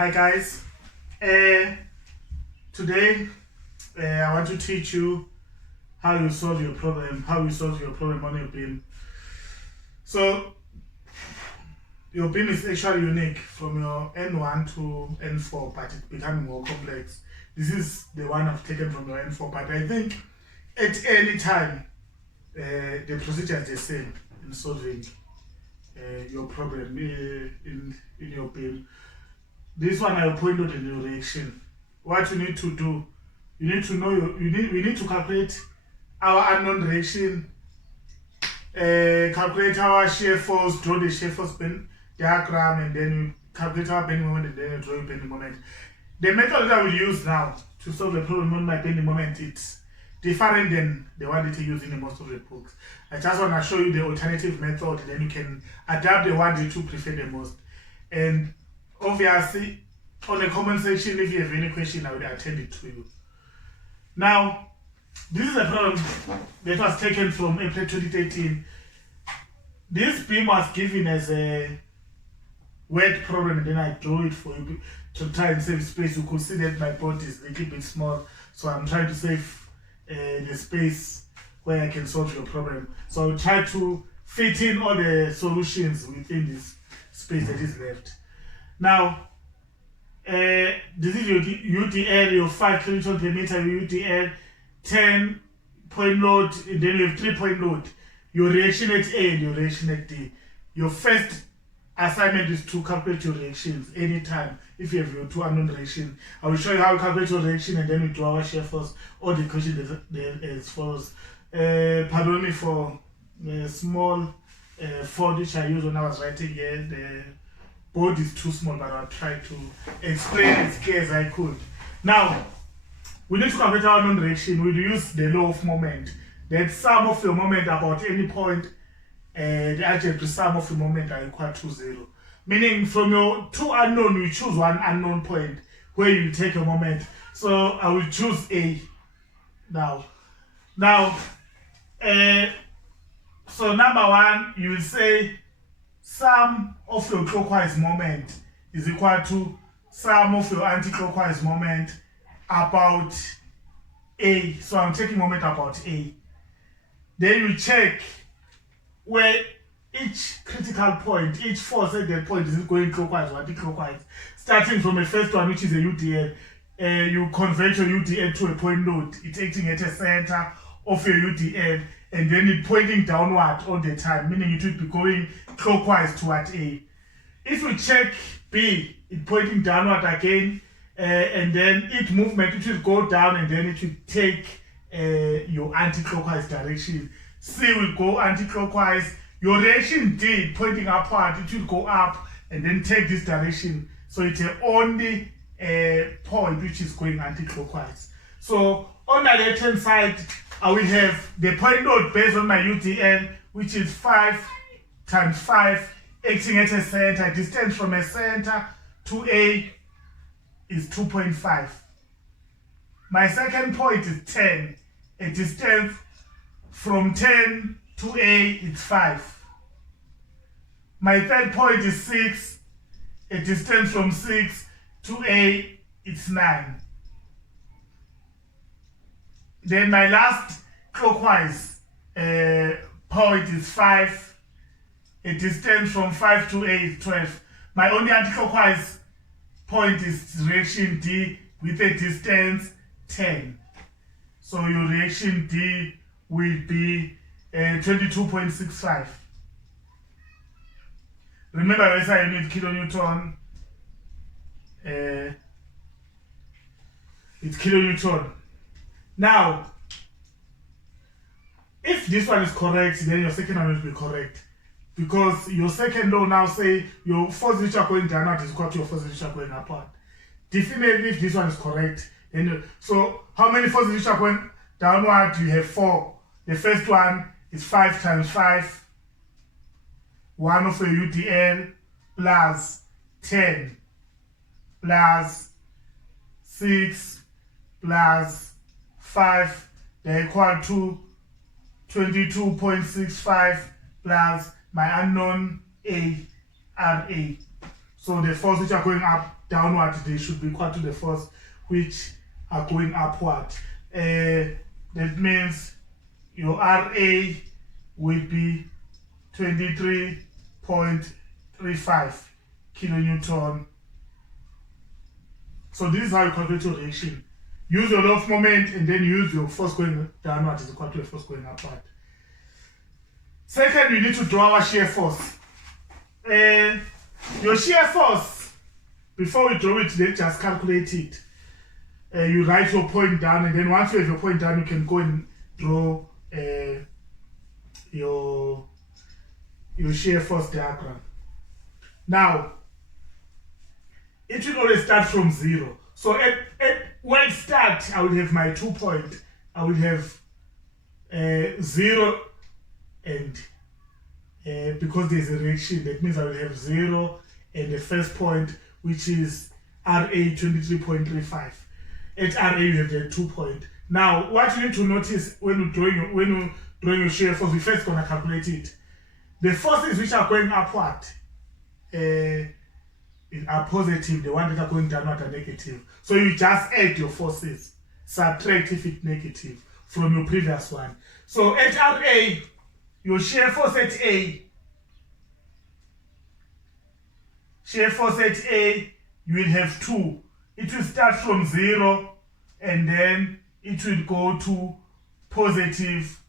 Hi guys, today I want to teach you how you solve your problem, on your beam. So your beam is actually unique from your N1 to N4, but it's becoming more complex. This is the one I've taken from your N4, but I think at any time the procedure is the same in solving your problem in your beam. This one I pointed in your reaction. What you need to do, you need to know we need to calculate our unknown reaction, calculate our shear force, draw the shear force diagram, and then you calculate our bending moment, and then you draw your bending moment. The method that I will use now to solve the problem on my bending moment, it's different than the one that you use in most of the books. I just want to show you the alternative method, then you can adapt the one that you prefer the most. And obviously, on the comment section, if you have any question, I will attend it to you. Now, this is a problem that was taken from April 2013. This beam was given as a word problem, and then I drew it for you to try and save space. You could see that my board is a little bit small, so I'm trying to save the space where I can solve your problem. So I'll try to fit in all the solutions within this space that is left. Now, this is your UDL, your 5 kilonewton per meter, your UDL, 10 point load, and then you have 3 point load. Your reaction at A and your reaction at D. Your first assignment is to calculate your reactions anytime if you have your two unknown reactions. I will show you how to calculate your reaction, and then we draw our shear force or the equation as follows. Pardon me for the small font which I used when I was writing here. The board is too small, but I'll try to explain as clear as I could. Now, we need to calculate our unknown reaction. We'll use the law of moment. That sum of your moment about any point, the algebraic sum of the moment are equal to 0. Meaning from your two unknown, you choose one unknown point where you take a moment. So I will choose A now. So number one, you will say sum of your clockwise moment is equal to sum of your anti-clockwise moment about A. So I'm taking moment about A. Then you check where each critical point, each force at that point is going clockwise or anti-clockwise. Starting from the first one, which is a UDL, you convert your UDL to a point load. It's acting at a center of your UDL, and then it's pointing downward all the time, meaning it will be going clockwise toward A. If you check B, it's pointing downward again, and then its movement, it will go down, and then it will take your anti-clockwise direction. C will go anti-clockwise. Your reaction D pointing upward, it will go up and then take this direction. So it's the only point which is going anti-clockwise. So on the left hand side, I will have the point load based on my UDL, which is 5 times 5, acting at a center. Distance from a center to A is 2.5. My second point is 10. A distance from 10 to A is 5. My third point is 6. A distance from 6 to A is 9. Then my last clockwise point is 5. A distance from 5 to A is 12. My only anti-clockwise point is reaction D with a distance 10. So your reaction D will be 22.65. Remember, I said you need kilonewton. It's kilonewton. Now, if this one is correct, then your second one will be correct. Because your second law now say your force which are going downward is equal to your force which are going upward. Definitely, if this one is correct, then so how many forces which are going downward? You have 4. The first one is 5 times 5, 1 of a UDL, plus 10, plus 6, plus 5, they equal to 22.65, plus my unknown A, RA. So the force which are going up downward, they should be equal to the force which are going upward. That means your RA will be 23.35 kilonewton. So this is how you calculate your reaction. Use your law of moment and then use your force going downward is equal to the force going upward. Second, we need to draw our shear force. Your shear force, before we draw it, let's just calculate it. You write your point down, and then once you have your point down, you can go and draw your shear force diagram. Now, it will always start from 0. So at where it starts, I will have my 2 point. I will have 0 and because there's a reaction, that means I will have 0 and the first point, which is RA 23.35. At RA you have the 2 point. Now what you need to notice when you're drawing your shear force, we first gonna calculate it. The forces which are going upward are positive, the ones that are going downward are negative. So you just add your forces, subtract if it's negative from your previous one. So at RA, your shear force at A, you will have 2. It will start from 0 and then it will go to positive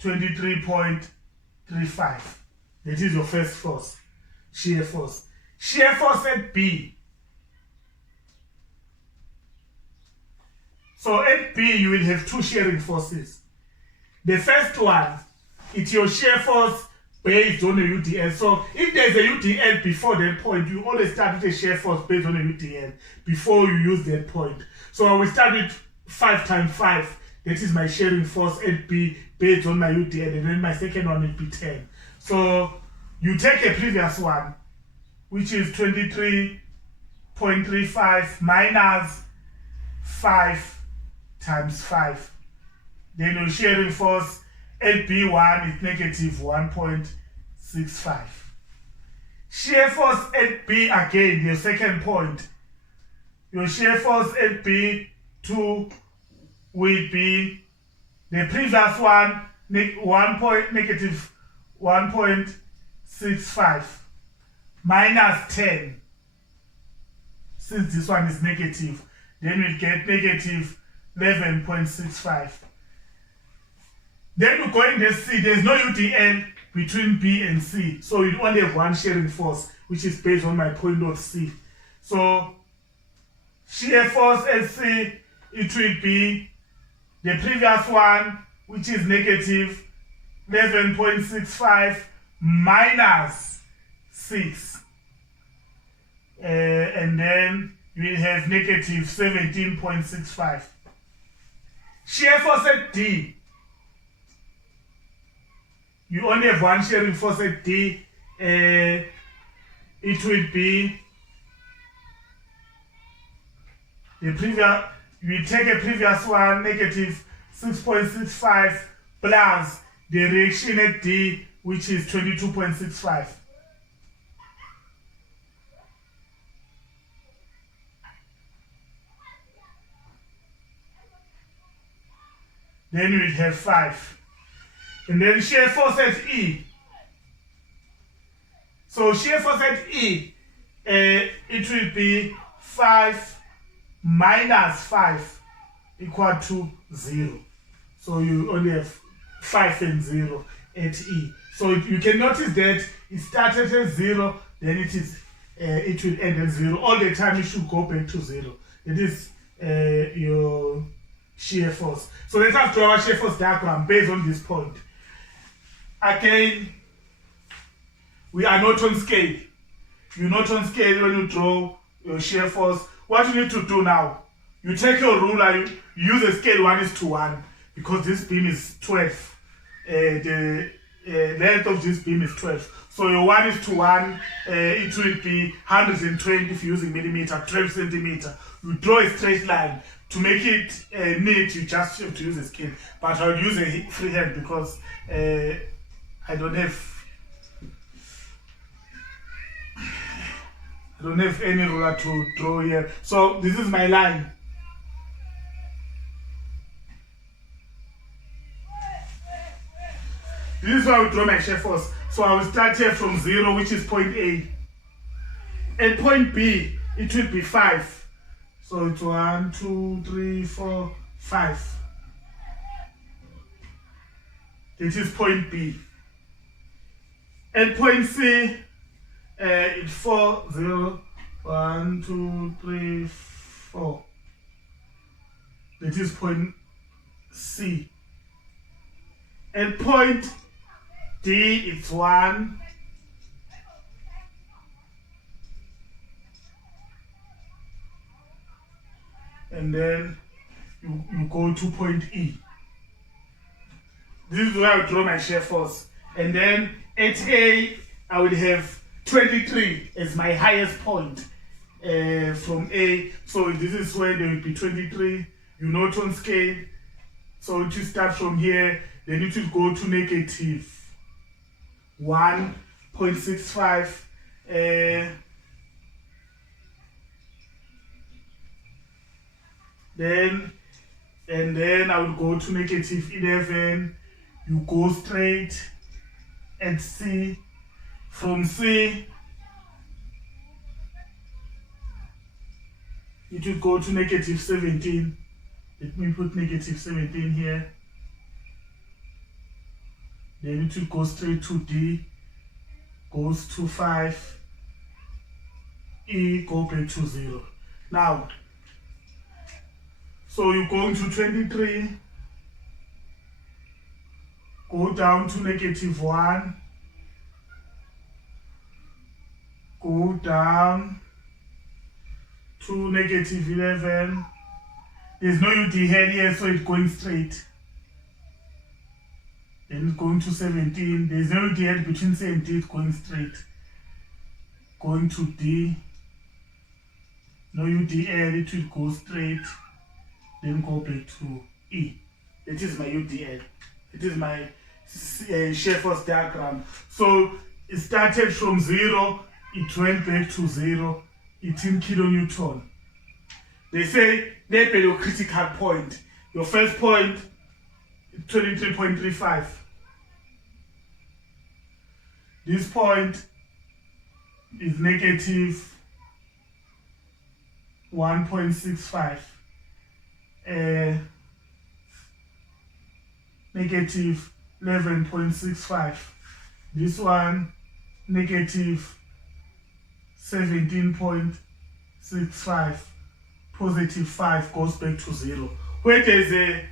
23.35. That is your first force, shear force. Shear force at B. So at B, you will have 2 shearing forces. The first one, it's your shear force based on a UDL. So if there's a UDL before that point, you always start with a shear force based on a UDL before you use that point. So I will start with 5 times 5. That is my shearing force at B based on my UDL, and then my second one will be 10. So you take a previous one, which is 23.35 minus 5 times 5. Then your shearing force at B1 is negative 1.65. Shear force at B again, your second point. Your shear force at B2 will be the previous one, negative 1.65 minus 10. Since this one is negative, then we'll get negative 11.65. Then we go in the C. There's no UDL between B and C, so you only have one shearing force, which is based on my point of C. So shear force at C, it will be the previous one, which is negative 11.65 minus 6, and then you will have negative 17.65. Shear force at D, you only have one shearing force at D. It will be the previous, you take a previous one, negative 6.65 plus the reaction at D, which is 22.65. Then we have 5. And then shear force at E. So shear force at E, it will be 5 minus 5 equal to 0. So you only have 5 and 0 at E. So you can notice that it started at 0, then it will end at 0. All the time it should go back to 0. It is your shear force. So let's have to draw our shear force diagram based on this point. Again, we are not on scale. You're not on scale when you draw your shear force. What you need to do now, you take your ruler, you use a scale 1:1 because this beam is 12. The length of this beam is 12. So your 1:1, it will be 120 if you're using millimeter, 12 centimeter. You draw a straight line. To make it neat, you just have to use a scale. But I'll use a freehand because I don't have I don't have any ruler to draw here. So this is my line. This is how I will draw my shear force. So I will start here from 0, which is point A. At point B, it will be 5. So it's 1, 2, 3, 4, 5. This is point B. At point C, it's 4, 0, 1, 2, 3, 4. That is point C. At point D, it's 1. And then you go to point E. This is where I draw my shear force. And then at A, I will have 23 as my highest point from A. So this is where there will be 23. You note on scale. So to start from here, then it will go to negative 1.65. Then I will go to negative 11. You go straight at C. From C, it will go to negative 17. Let me put negative 17 here. Then it will go straight to D, goes to 5, E, go back to 0. Now, so you're going to 23, go down to negative 1, go down to negative 11. There's no UD head here, so it's going straight. Then it's going to 17. There's no UD head between C and D, it's going straight. Going to D. No UDL, it will go straight. Then go back to E. It is my UDL. It is my shear force diagram. So it started from 0, it went back to 0, 18 kilonewton. They say near your critical point. Your first point, 23.35. This point is negative 1.65. Negative 11.65. This one, negative 17.65. Positive 5 goes back to 0. Where there is a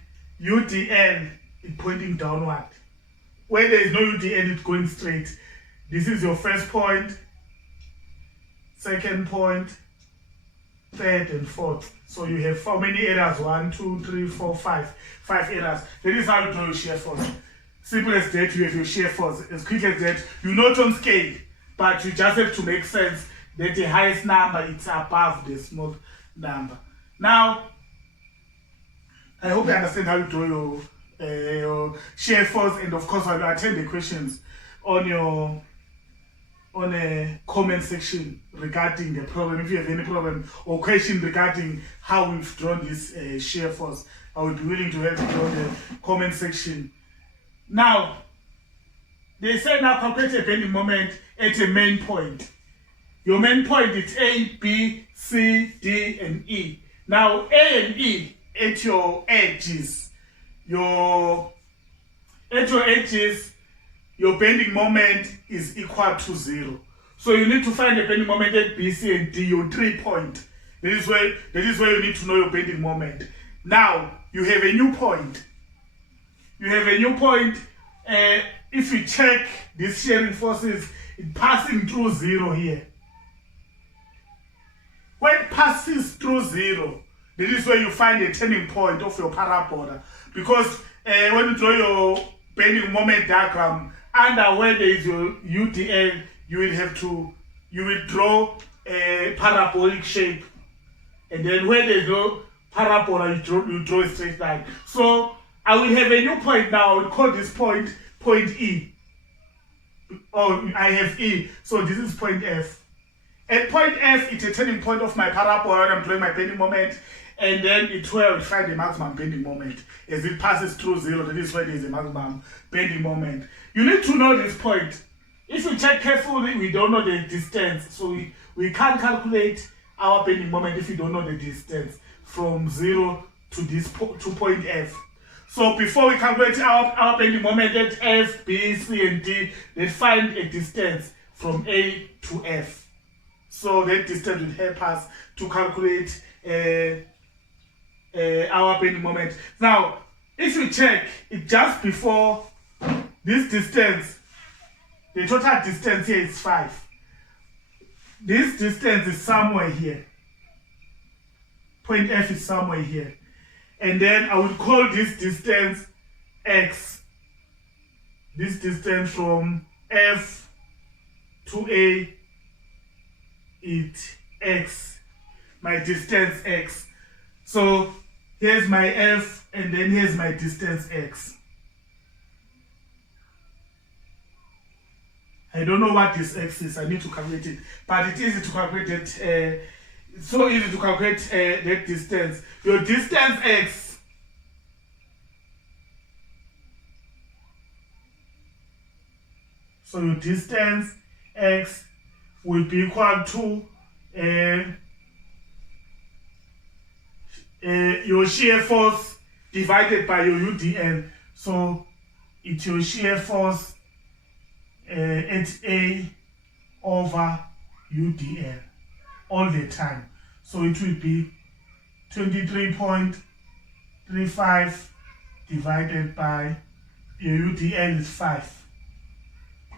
UDL, it's pointing downward. Where there is no UDL, it's going straight. This is your first point, second point, third and fourth. So you have how many errors? 1, 2, 3, 4, 5. 5 errors. That is how you draw your shear force. Simple as that, you have your shear force. As quick as that, you note on scale, but you just have to make sense that the highest number is above the small number. Now, I hope you understand how you draw your shear force, and of course I'll attend the questions on your a comment section regarding the problem. If you have any problem or question regarding how we've drawn this shear force, I would be willing to help you on the comment section. Now, they say now calculate a bending moment at a main point. Your main point is A, B, C, D, and E. Now, A and E at your edges, your bending moment is equal to 0. So you need to find the bending moment at B, C, and D, your 3 point. That is where you need to know your bending moment. Now, you have a new point. If you check these shearing forces, it's passing through 0 here. When it passes through 0, that is where you find a turning point of your parabola. Because when you draw your bending moment diagram, under where there is your UDL, you will draw a parabolic shape. And then where there is no parabola, you draw a straight line. So I will have a new point now. I will call this point E. Oh, I have E. So this is point F. At point F, it's a turning point of my parabola when I'm drawing my bending moment, and then it's where I find the maximum bending moment. As it passes through 0, that is where there is a maximum bending moment. You need to know this point. If you check carefully, we don't know the distance, so we can't calculate our bending moment if you don't know the distance from 0 to this to point F. So before we calculate our bending moment at F, B, C, and D, let's find a distance from A to F. So that distance will help us to calculate our bending moment. Now, if you check it just before this distance, the total distance here is 5. This distance is somewhere here. Point F is somewhere here. And then I would call this distance X. This distance from F to A, it's X. My distance X. So here's my F, and then here's my distance X. I don't know what this X is. I need to calculate it, but it's easy to calculate it. It's so easy to calculate that distance. Your distance X so your distance X will be equal to your shear force divided by your UDL. So it's your shear force at A over UDL all the time. So it will be 23.35 divided by your UDL is 5.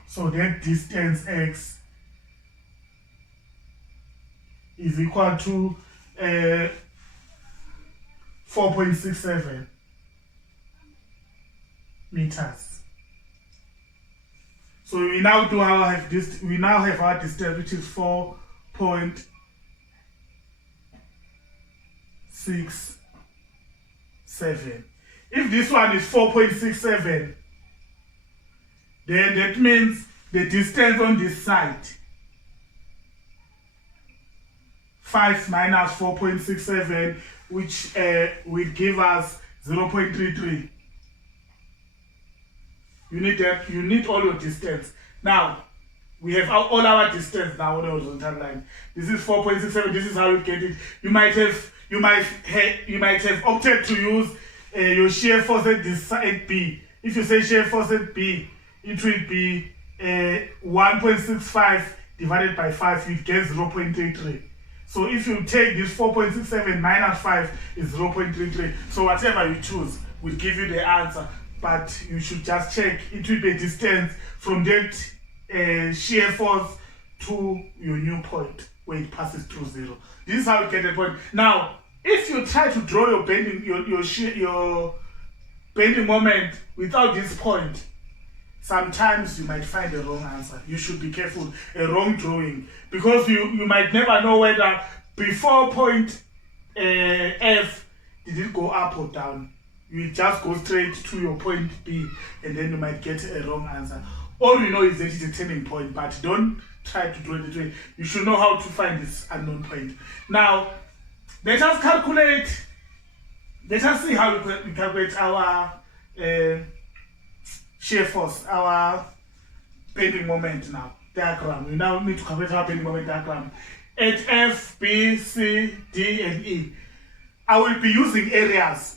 So that distance X is equal to 4.67 meters. So we now have our distance, which is 4.67. If this one is 4.67, then that means the distance on this side, 5 minus 4.67, which will give us 0.33. You need all your distance. Now, we have all our distance now on the horizontal line. This is 4.67. This is how you get it. You might have opted to use your shear force at this at B. If you say shear force at B, it will be 1.65 divided by 5. You get 0.33. So if you take this 4.67 minus 5 is 0.33. So whatever you choose will give you the answer. But you should just check. It will be a distance from that shear force to your new point where it passes through 0. This is how you get the point. Now, if you try to draw your bending bending moment without this point, sometimes you might find the wrong answer. You should be careful, a wrong drawing, because you might never know whether before point F did it go up or down. You just go straight to your point B, and then you might get a wrong answer. All you know is that it's a turning point, but don't try to draw it that way. You should know how to find this unknown point. Now, let us see how we calculate our shear force, our bending moment now, diagram. We now need to calculate our bending moment diagram. At F, B, C, D, and E, I will be using areas.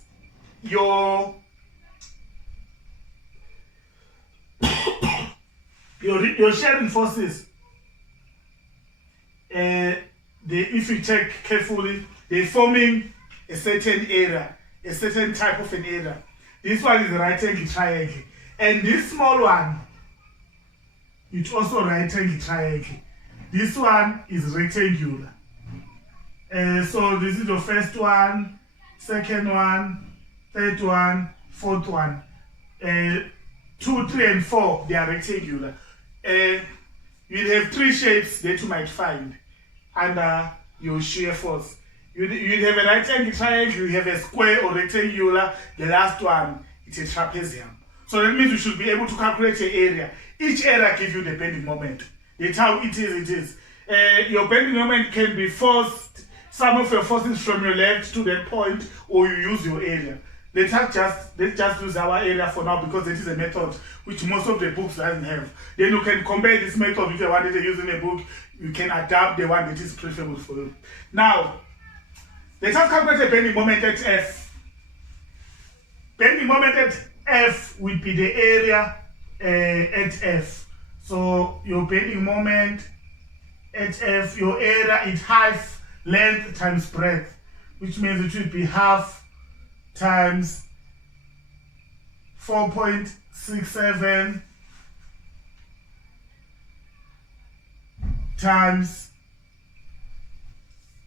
Your shearing forces, if you check carefully, they're forming a certain area, a certain type of an area. This one is a right angle triangle, and this small one, it's also a right angle triangle. This one is rectangular. So this is the first one, second one, third one, fourth one. 2, 3, and 4, they are rectangular. You'll have 3 shapes that you might find under your shear force. You'll have a right angle triangle, you have a square or rectangular. The last one, it's a trapezium. So that means you should be able to calculate your area. Each area gives you the bending moment. That's how it is. your bending moment can be forced, some of your forces from your left to that point, or you use your area. Let's just use our area for now, because it is a method which most of the books doesn't have. Then you can compare this method with the one that you use in a book. You can adapt the one that is preferable for you. Now, let's calculate the bending moment at F. Bending moment at F would be the area at F. So your bending moment at F, your area is half length times breadth, which means it would be half times 4.67 times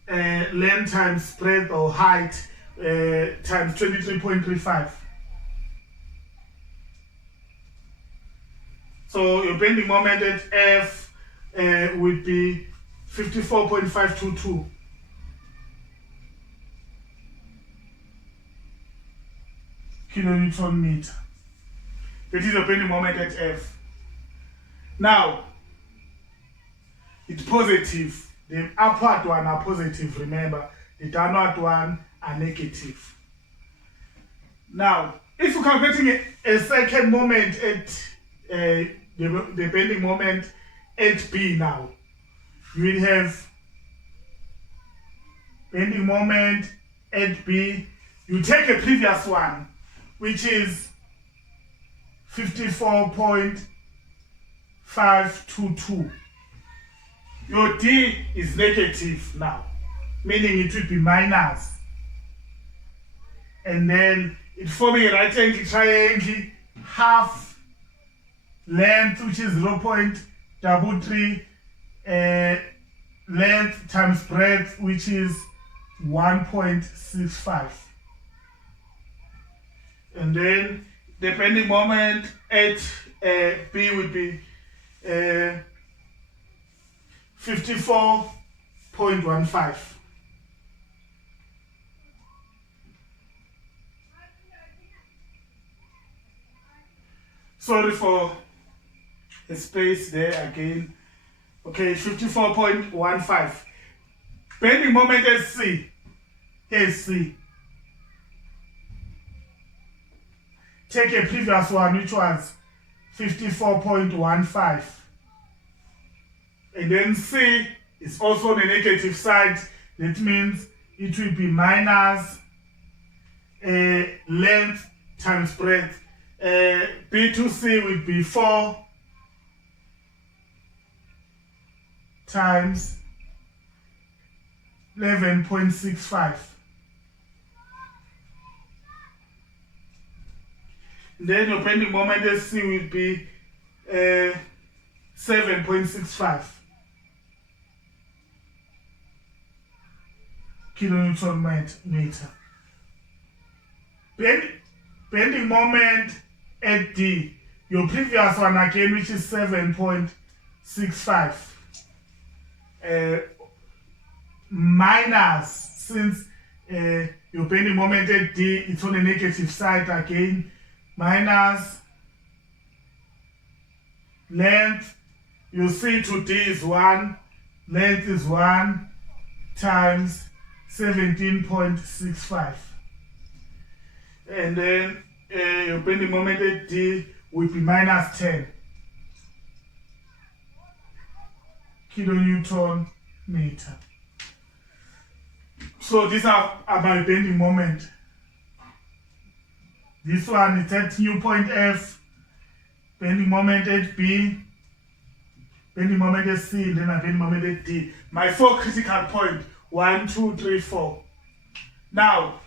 length times breadth or height times 23.35. So your bending moment at F would be 54.522. kilonewton meter. That is your bending moment at F. Now, it's positive. The upward one are positive, remember. The downward one are negative. Now, if you're calculating a second moment at the bending moment at B now, you will have bending moment at B. You take a previous one, which is 54.522. Your D is negative now, meaning it will be minus. And then it's forming a right angle triangle, half length, which is 0.33, length times breadth, which is 1.65. And then the bending moment at B would be 54.15. Sorry for a space there again. Okay, 54.15. Bending moment at C. Here's C. Take a previous one, which was 54.15. And then C is also on the negative side. That means it will be minus length times breadth. B to C would be 4 times 11.65. Then your bending moment at C will be 7.65 kilonewton meter. Bending moment at D, your previous one again, which is 7.65 minus, since your bending moment at D, it's on the negative side again, minus length, you see to D is 1, length is 1 times 17.65. And then your bending moment at D will be minus 10 kilonewton meter. So these are my bending moment. This one is at new point F, bending moment at B, bending moment at C, and then my bending moment at D. My 4 critical points, 1, 2, 3, 4. Now,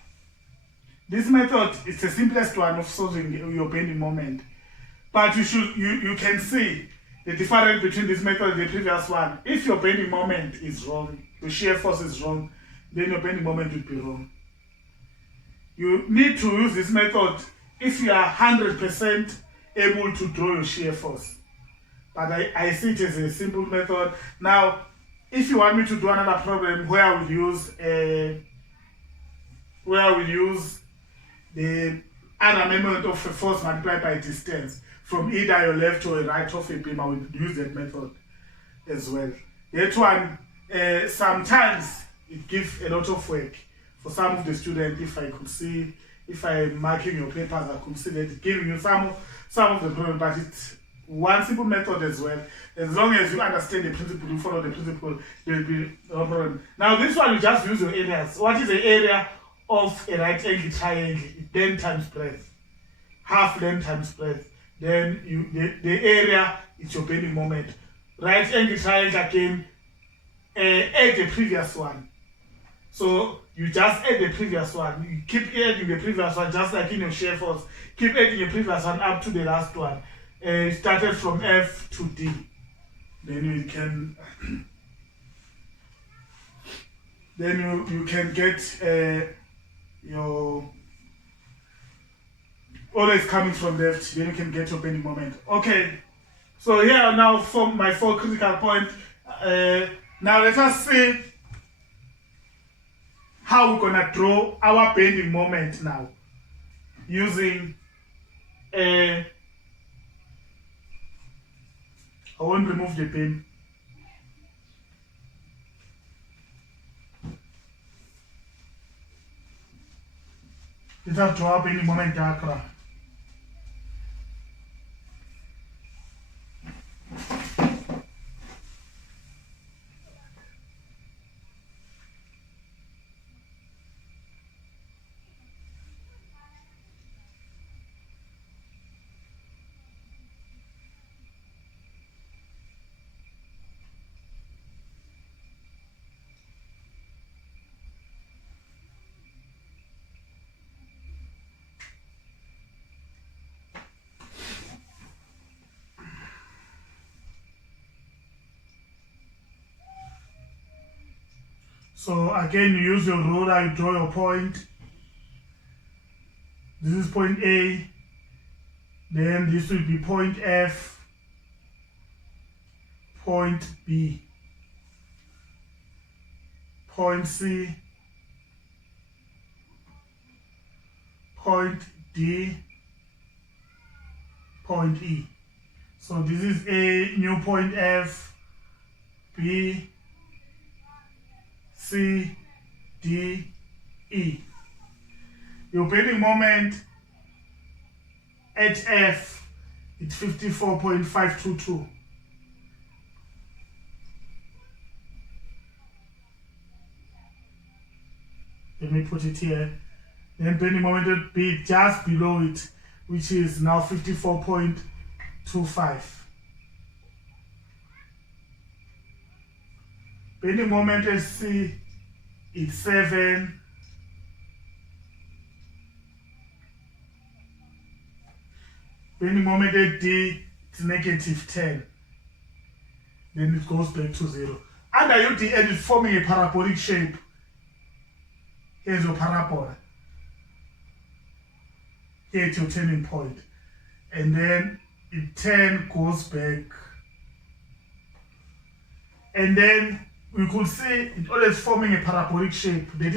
this method is the simplest one of solving your bending moment. But you can see the difference between this method and the previous one. If your bending moment is wrong, your shear force is wrong, then your bending moment will be wrong. You need to use this method if you are 100% able to draw your shear force. But I see it as a simple method. Now, if you want me to do another problem where I will use the other moment of a force multiplied by distance from either your left or right of a beam, I will use that method as well. That one, sometimes it gives a lot of work for some of the students. If I could see, if I'm marking your papers, I could see that giving you some of the problem, but it's one simple method as well. As long as you understand the principle, you follow the principle, there will be no problem. Now this one, you just use your areas. What is the area of a right angle triangle? Length times breadth. Half length times breadth. Then the area is your bending moment. Right angle triangle again, add the previous one. So you just add the previous one. You keep adding the previous one, just like in your shear force. Keep adding the previous one up to the last one. Started from F to D. Then you can you can get your always coming from left. Then you can get your bending moment. Okay. So here now for my 4 critical points. Now let us see how we're gonna draw our bending moment now using I won't remove the pen. Let us draw our bending moment diagram. So again, you use your ruler, you draw your point. This is point A. Then this will be point F, point B, point C, point D, point E. So this is A, new point F, B, C, D, E. Your bending moment at F is 54.522. Let me put it here. Then bending moment at B just below it, which is now 54.25. Bending moment at C is 7. Bending moment at D is -10. Then it goes back to 0. Under UDN is forming a parabolic shape. Here's your parabola. Here's your turning point. And then it 10 goes back. And then we could see it always forming a parabolic shape that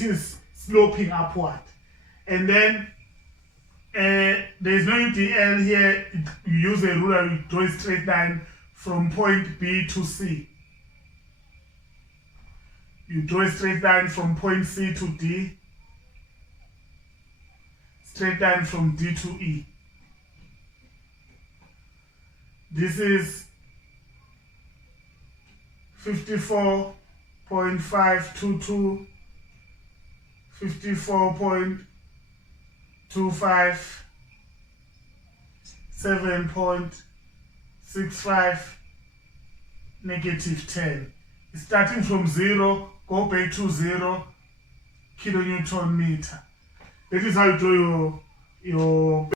is sloping upward. And then there is no UDL here. You use a ruler, you draw a straight line from point B to C. You draw a straight line from point C to D. Straight line from D to E. This is 54.522, 54.25, 7.65, -10. Starting from 0, go back to 0 kilonewton meter. That is how you draw your